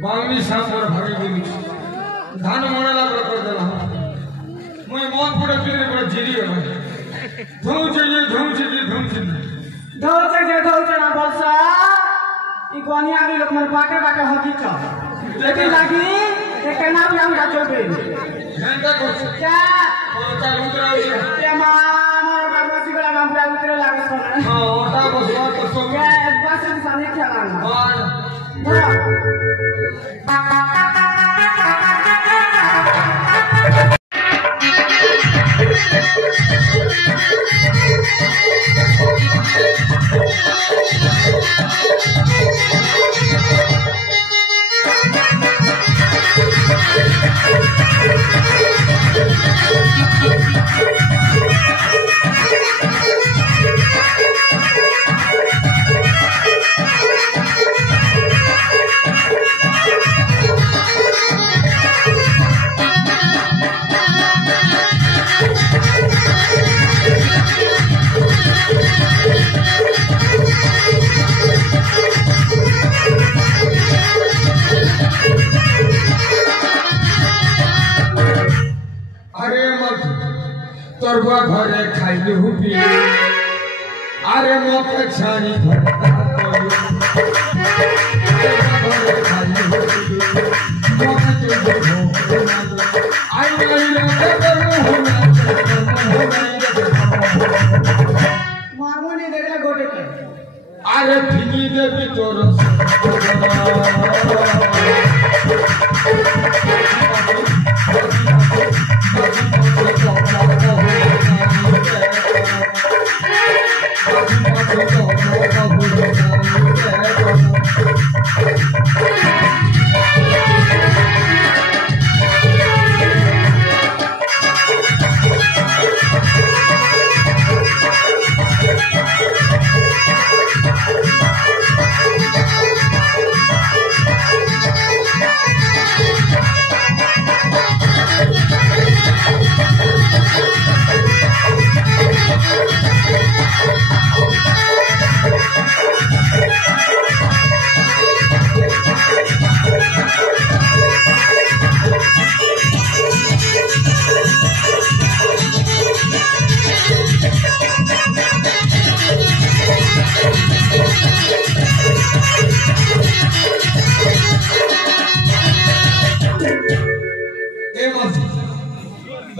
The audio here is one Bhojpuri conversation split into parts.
बांगली सांबर भागी गेली धान मोणाला प्रकार झाला मैं मौत पड़े फिर बड़ा जीरी है धूम चाहिए ना बरसा ई कोनी आगे लोग मन पाटे हकी छ लेकिन लागी एक नाम का चोबे घंटा को क्या ओटा उतरा ये मामा का बसी वाला नाम पे उतरे लागे छ हां ओटा बस तो सो क्या एक बार से सामने क्या करना हां तोरवा घरे खाइले हुबी अरे मके छानी भरता कोई घरे खाइले हुबी मके के हो आई गई रे मामू ने देखला गोटे के अरे फिनी देवी तोर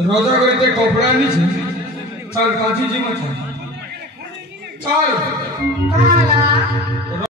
रोजा करते कपड़ा नहीं छे चल काची जी मत चल